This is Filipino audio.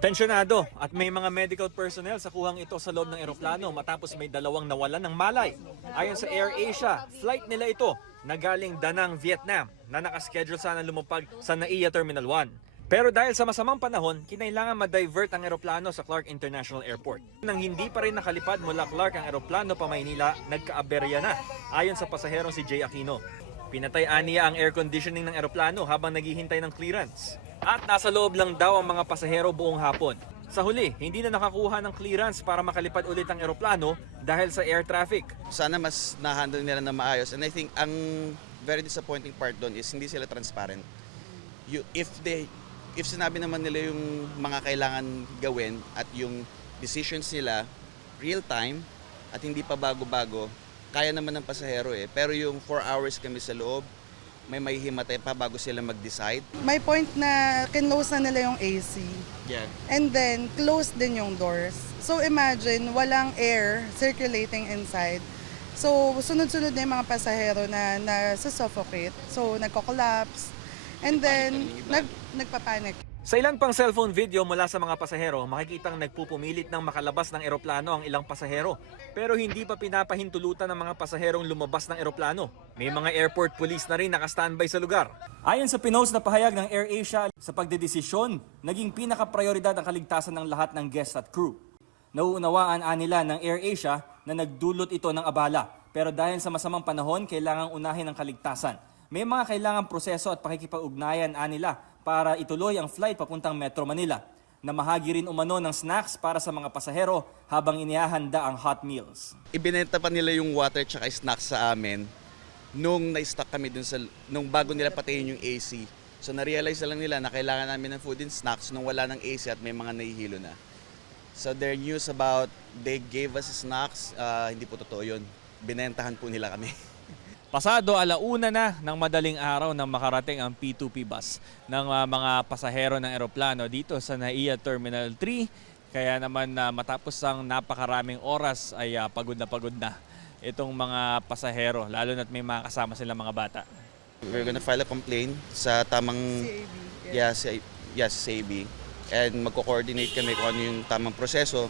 Tensyonado at may mga medical personnel sa kuhang ito sa loob ng eroplano matapos may dalawang nawalan ng malay. Ayon sa AirAsia, flight nila ito na galing Da Nang, Vietnam na nakaschedule sana lumupag sa NAIA Terminal 1. Pero dahil sa masamang panahon, kinailangan ma-divert ang eroplano sa Clark International Airport. Nang hindi pa rin nakalipad mula Clark ang eroplano pa Maynila, nagka-aberya na ayon sa pasaherong si Jay Aquino. Pinatay aniya ang air conditioning ng eroplano habang naghihintay ng clearance. At nasa loob lang daw ang mga pasahero buong hapon. Sa huli, hindi na nakakuha ng clearance para makalipad ulit ang eroplano dahil sa air traffic. Sana mas na-handle nila na maayos. And I think ang very disappointing part doon is hindi sila transparent. If sinabi naman nila yung mga kailangan gawin at yung decisions nila real time at hindi pa bago-bago, kaya naman ng pasahero eh. Pero yung 4 hours kami sa loob, may mahihimatay pa bago sila mag-decide. May point na kinlose na nila yung AC. Yeah. And then, close din yung doors. So imagine, walang air circulating inside. So sunod-sunod na yung mga pasahero na nasusuffocate. So nagko-collapse. And then, nagpapanik. Sa ilan pang cellphone video mula sa mga pasahero, makikitang nagpupumilit ng makalabas ng eroplano ang ilang pasahero. Pero hindi pa pinapahintulutan ng mga pasaherong lumabas ng eroplano. May mga airport police na rin naka-standby sa lugar. Ayon sa pinost na pahayag ng AirAsia, sa pagdedesisyon, naging pinaka-prioridad ang kaligtasan ng lahat ng guests at crew. Nauunawaan nila ng AirAsia na nagdulot ito ng abala. Pero dahil sa masamang panahon, kailangang unahin ang kaligtasan. May mga kailangang proseso at pakikipag-ugnayan nila para ituloy ang flight papuntang Metro Manila. Namahagi rin umano ng snacks para sa mga pasahero habang inihahanda ang hot meals. Ibinenta pa nila yung water tsaka snacks sa amin nung na-stuck kami dun nung bago nila patayin yung AC. So na-realize na lang nila na kailangan namin ng food and snacks nung wala ng AC at may mga nahihilo na. So their news about they gave us snacks, hindi po totoo yun. Binentahan po nila kami. Pasado alauna na ng madaling araw nang makarating ang P2P bus ng mga pasahero ng eroplano dito sa NAIA Terminal 3. Kaya naman matapos ang napakaraming oras ay pagod na itong mga pasahero, lalo na't may mga kasama silang mga bata. We're gonna file a complaint sa tamang CAB. yes, CAB. And magko-coordinate kami kung ano yung tamang proseso.